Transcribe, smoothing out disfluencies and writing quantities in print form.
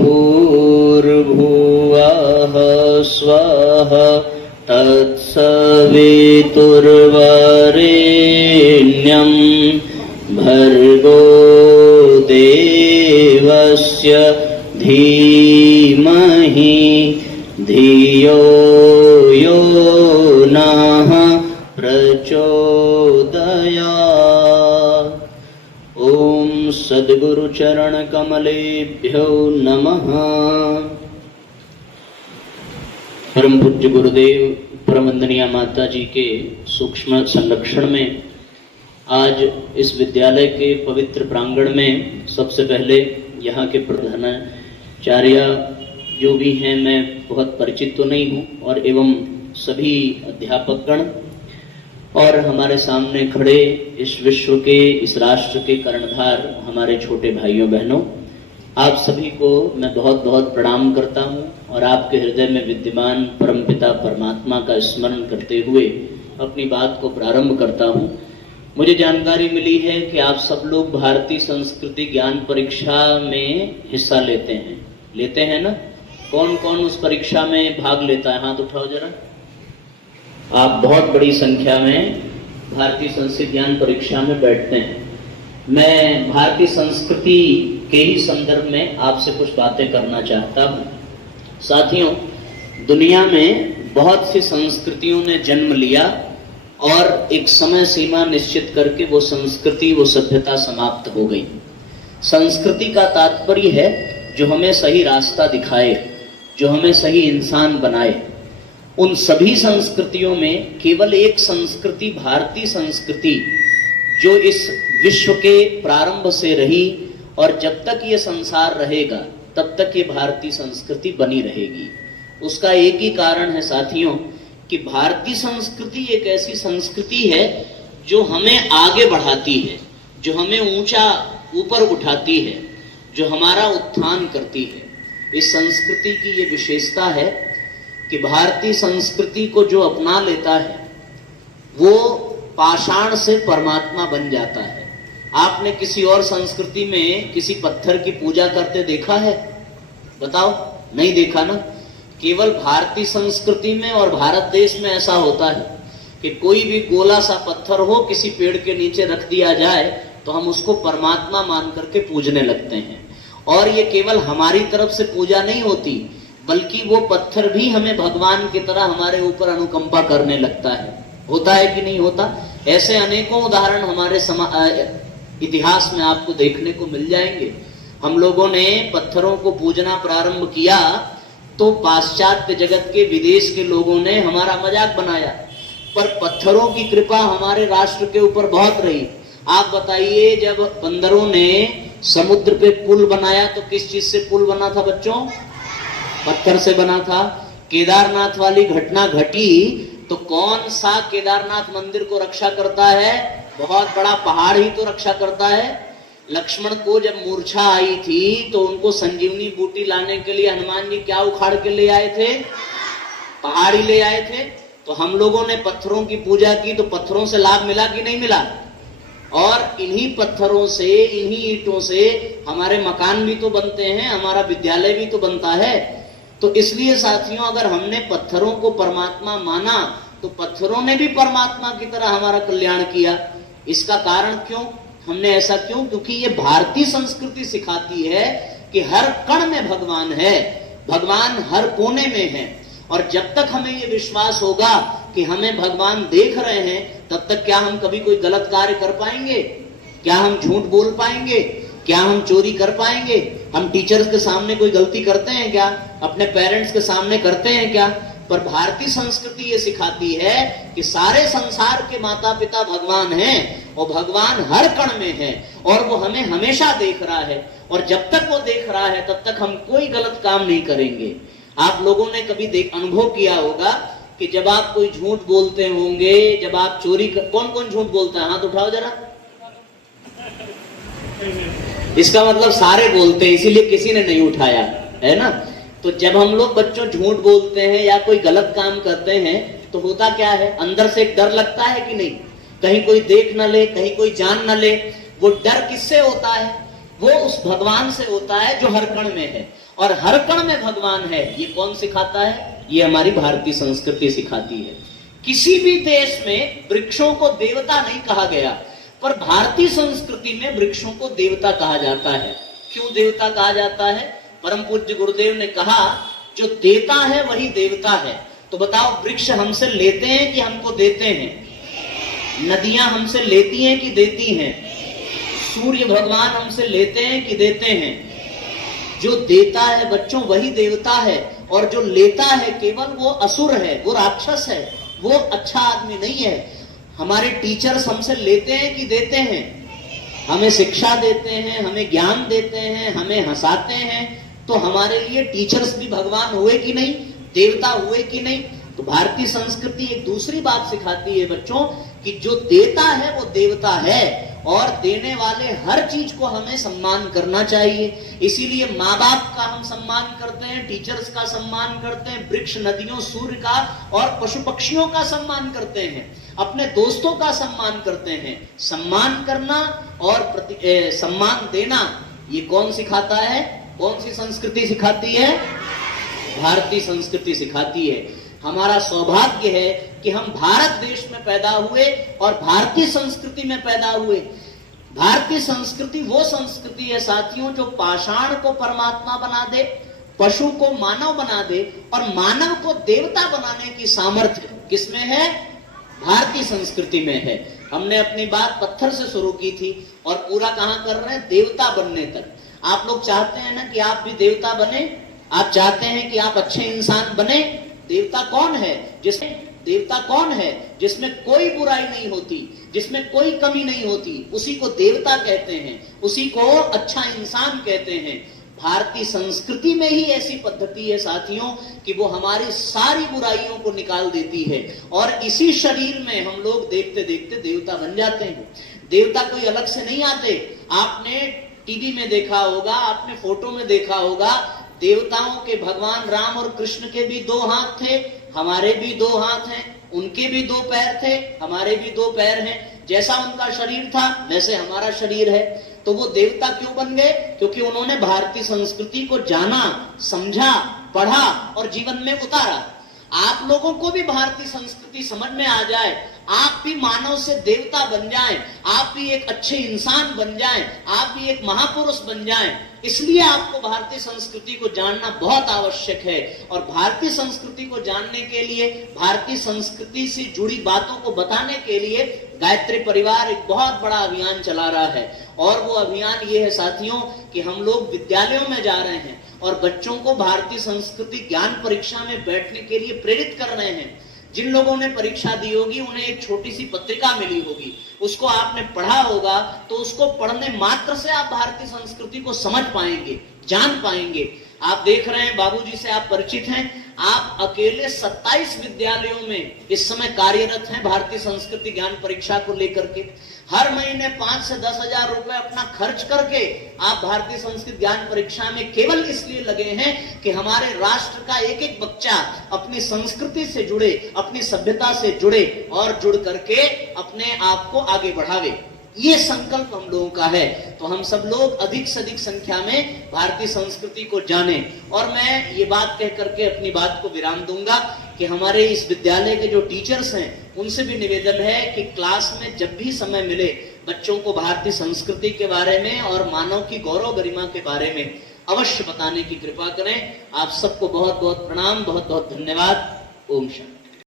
भूर्भुवः स्वः तत्सवितुर्वरेण्यं भर्गो देवस्य धीमहि धियो यो नः प्रचोदयात्। ओम सद्गुरु चरण कमलेभ्यो नमः। परम पूज्य गुरुदेव परमवंदनीय माता जी के सूक्ष्म संरक्षण में आज इस विद्यालय के पवित्र प्रांगण में सबसे पहले यहाँ के प्रधानाचार्य जो भी हैं, मैं बहुत परिचित तो नहीं हूँ, और एवं सभी अध्यापकगण और हमारे सामने खड़े इस विश्व के, इस राष्ट्र के कर्णधार हमारे छोटे भाइयों बहनों, आप सभी को मैं बहुत बहुत प्रणाम करता हूँ और आपके हृदय में विद्यमान परमपिता परमात्मा का स्मरण करते हुए अपनी बात को प्रारंभ करता हूँ। मुझे जानकारी मिली है कि आप सब लोग भारतीय संस्कृति ज्ञान परीक्षा में हिस्सा लेते हैं ना? कौन कौन उस परीक्षा में भाग लेता है? हाथ उठाओ जरा। आप बहुत बड़ी संख्या में भारतीय संस्कृति ज्ञान परीक्षा में बैठते हैं। मैं भारतीय संस्कृति के ही संदर्भ में आपसे कुछ बातें करना चाहता हूँ। साथियों, दुनिया में बहुत सी संस्कृतियों ने जन्म लिया और एक समय सीमा निश्चित करके वो संस्कृति, वो सभ्यता समाप्त हो गई। संस्कृति का तात्पर्य है जो हमें सही रास्ता दिखाए, जो हमें सही इंसान बनाए। उन सभी संस्कृतियों में केवल एक संस्कृति, भारतीय संस्कृति, जो इस विश्व के प्रारंभ से रही और जब तक ये संसार रहेगा तब तक ये भारतीय संस्कृति बनी रहेगी। उसका एक ही कारण है साथियों कि भारतीय संस्कृति एक ऐसी संस्कृति है जो हमें आगे बढ़ाती है, जो हमें ऊपर उठाती है, जो हमारा उत्थान करती है। इस संस्कृति की ये विशेषता है कि भारतीय संस्कृति को जो अपना लेता है वो पाषाण से परमात्मा बन जाता है। आपने किसी और संस्कृति में किसी पत्थर की पूजा करते देखा है? बताओ, नहीं देखा ना? केवल भारतीय संस्कृति में और भारत देश में ऐसा होता है कि कोई भी गोला सा पत्थर हो, किसी पेड़ के नीचे रख दिया जाए तो हम उसको परमात्मा मान करके पूजने लगते हैं। और ये केवल हमारी तरफ से पूजा नहीं होती, बल्कि वो पत्थर भी हमें भगवान की तरह हमारे ऊपर अनुकंपा करने लगता है। होता है कि नहीं होता? ऐसे अनेकों उदाहरण हमारे इतिहास में आपको देखने को मिल जाएंगे। हम लोगों ने पत्थरों को पूजना प्रारंभ किया तो पाश्चात्य जगत के, विदेश के लोगों ने हमारा मजाक बनाया, पर पत्थरों की कृपा हमारे राष्ट्र के ऊपर बहुत रही। आप बताइए, जब बंदरों ने समुद्र पे पुल बनाया तो किस चीज से पुल बना था बच्चों? पत्थर से बना था। केदारनाथ वाली घटना घटी तो कौन सा केदारनाथ मंदिर को रक्षा करता है? बहुत बड़ा पहाड़ ही तो रक्षा करता है। लक्ष्मण को जब मूर्छा आई थी तो उनको संजीवनी बूटी लाने के लिए हनुमान जी क्या उखाड़ के ले आए थे? पहाड़ी ले आए थे। तो हम लोगों ने पत्थरों की पूजा की तो पत्थरों से लाभ मिला कि नहीं मिला? और इन्हीं पत्थरों से, इन्हीं ईंटों से हमारे मकान भी तो बनते हैं, हमारा विद्यालय भी तो बनता है। तो इसलिए साथियों, अगर हमने पत्थरों को परमात्मा माना तो पत्थरों ने भी परमात्मा की तरह हमारा कल्याण किया। इसका कारण क्यों? हमने ऐसा क्यों? क्योंकि ये भारतीय संस्कृति सिखाती है कि हर कण में भगवान है, भगवान हर कोने में है। और जब तक हमें ये विश्वास होगा कि हमें भगवान देख रहे हैं, तब तक क्या हम कभी कोई गलत कार्य कर पाएंगे? क्या हम झूठ बोल पाएंगे? क्या हम चोरी कर पाएंगे? हम टीचर्स के सामने कोई गलती करते हैं क्या? अपने पेरेंट्स के सामने करते हैं क्या? पर भारतीय संस्कृति ये सिखाती है कि सारे संसार के माता पिता भगवान हैं और भगवान हर कण में है और वो हमें हमेशा देख रहा है। और जब तक वो देख रहा है तब तक हम कोई गलत काम नहीं करेंगे। आप लोगों ने कभी अनुभव किया होगा कि जब आप कोई झूठ बोलते होंगे, जब आप कौन कौन झूठ बोलता है? हाथ उठाओ जरा। इसका मतलब सारे बोलते हैं, इसीलिए किसी ने नहीं उठाया, है ना? तो जब हम लोग बच्चों झूठ बोलते हैं या कोई गलत काम करते हैं तो होता क्या है? अंदर से एक डर लगता है कि नहीं? कहीं कोई देख न ले, कहीं कोई जान न ले। वो डर किससे होता है? वो उस भगवान से होता है जो हर कण में है, और हर कण में भगवान है। ये कौन सिखाता है? ये हमारी भारतीय संस्कृति सिखाती है। किसी भी देश में वृक्षों को देवता नहीं कहा गया, पर भारतीय संस्कृति में वृक्षों को देवता कहा जाता है। क्यों देवता कहा जाता है? परम पूज्य गुरुदेव ने कहा जो देता है वही देवता है। तो बताओ, वृक्ष हमसे लेते हैं कि हमको देते हैं? नदियां हमसे लेती हैं कि देती हैं? सूर्य भगवान हमसे लेते हैं कि देते हैं? जो देता है बच्चों वही देवता है, और जो लेता है केवल वो असुर है, वो राक्षस है, वो अच्छा आदमी नहीं है। हमारे टीचर्स हमसे लेते हैं कि देते हैं? हमें शिक्षा देते हैं, हमें ज्ञान देते हैं, हमें हंसाते हैं, तो हमारे लिए टीचर्स भी भगवान हुए कि नहीं, देवता हुए कि नहीं? तो भारतीय संस्कृति एक दूसरी बात सिखाती है बच्चों कि जो देता है वो देवता है, और देने वाले हर चीज को हमें सम्मान करना चाहिए। इसीलिए माँ बाप का हम सम्मान करते हैं, टीचर्स का सम्मान करते हैं, वृक्ष नदियों सूर्य का और पशु पक्षियों का सम्मान करते हैं, अपने दोस्तों का सम्मान करते हैं। सम्मान करना और सम्मान देना, ये कौन सिखाता है? कौन सी संस्कृति सिखाती है? भारतीय संस्कृति सिखाती है। हमारा सौभाग्य है कि हम भारत देश में पैदा हुए और भारतीय संस्कृति में पैदा हुए। भारतीय संस्कृति वो संस्कृति है साथियों जो पाषाण को परमात्मा बना दे, पशु को मानव बना दे, और मानव को देवता बनाने की सामर्थ्य किसमें है? भारतीय संस्कृति में है। हमने अपनी बात पत्थर से शुरू की थी और पूरा कहां कर रहे हैं? देवता बनने तक। आप लोग चाहते हैं ना कि आप भी देवता बने? आप चाहते हैं कि आप अच्छे इंसान बने? देवता कौन है? देवता कौन है जिसमें कोई बुराई नहीं होती, जिसमें कोई कमी नहीं होती, उसी को देवता कहते हैं, उसी को अच्छा इंसान कहते हैं। भारतीय संस्कृति में ही ऐसी पद्धति है साथियों कि वो हमारी सारी बुराइयों को निकाल देती है, और इसी शरीर में हम लोग देखते देखते देवता बन जाते हैं। देवता कोई अलग से नहीं आते। आपने टीवी में देखा होगा, आपने फोटो में देखा होगा, देवताओं के भगवान राम और कृष्ण के भी 2 हाथ थे, हमारे भी 2 हाथ हैं, उनके भी 2 पैर थे, हमारे भी 2 पैर हैं। जैसा उनका शरीर था वैसे हमारा शरीर है। तो वो देवता क्यों बन गए? क्योंकि उन्होंने भारतीय संस्कृति को जाना, समझा, पढ़ा और जीवन में उतारा। आप लोगों को भी भारतीय संस्कृति समझ में आ जाए, आप भी मानव से देवता बन जाएं, आप भी एक अच्छे इंसान बन जाएं, आप भी एक महापुरुष बन जाएं, इसलिए आपको भारतीय संस्कृति को जानना बहुत आवश्यक है। और भारतीय संस्कृति को जानने के लिए, भारतीय संस्कृति से जुड़ी बातों को बताने के लिए गायत्री परिवार एक बहुत बड़ा अभियान चला रहा है। और वो अभियान ये है साथियों कि हम लोग विद्यालयों में जा रहे हैं और बच्चों को भारतीय संस्कृति ज्ञान परीक्षा में बैठने के लिए प्रेरित कर रहे हैं। जिन लोगों ने परीक्षा दी होगी उन्हें एक छोटी सी पत्रिका मिली होगी, उसको आपने पढ़ा होगा, तो उसको पढ़ने मात्र से आप भारतीय संस्कृति को समझ पाएंगे, जान पाएंगे। आप देख रहे हैं, बाबूजी से आप परिचित हैं, आप अकेले 27 विद्यालयों में इस समय कार्यरत हैं भारतीय संस्कृति ज्ञान परीक्षा को लेकर के। हर महीने 5 से 10 हजार रुपए अपना खर्च करके आप भारतीय संस्कृत ज्ञान परीक्षा में केवल इसलिए लगे हैं कि हमारे राष्ट्र का एक एक बच्चा अपनी संस्कृति से जुड़े, अपनी सभ्यता से जुड़े और जुड़ करके अपने आप को आगे बढ़ावे। ये संकल्प हम लोगों का है। तो हम सब लोग अधिक से अधिक संख्या में भारतीय संस्कृति को जाने। और मैं ये बात कह करके अपनी बात को विराम दूंगा कि हमारे इस विद्यालय के जो टीचर्स हैं उनसे भी निवेदन है कि क्लास में जब भी समय मिले बच्चों को भारतीय संस्कृति के बारे में और मानव की गौरव गरिमा के बारे में अवश्य बताने की कृपा करें। आप सबको बहुत बहुत प्रणाम, बहुत बहुत धन्यवाद। ओम शांति।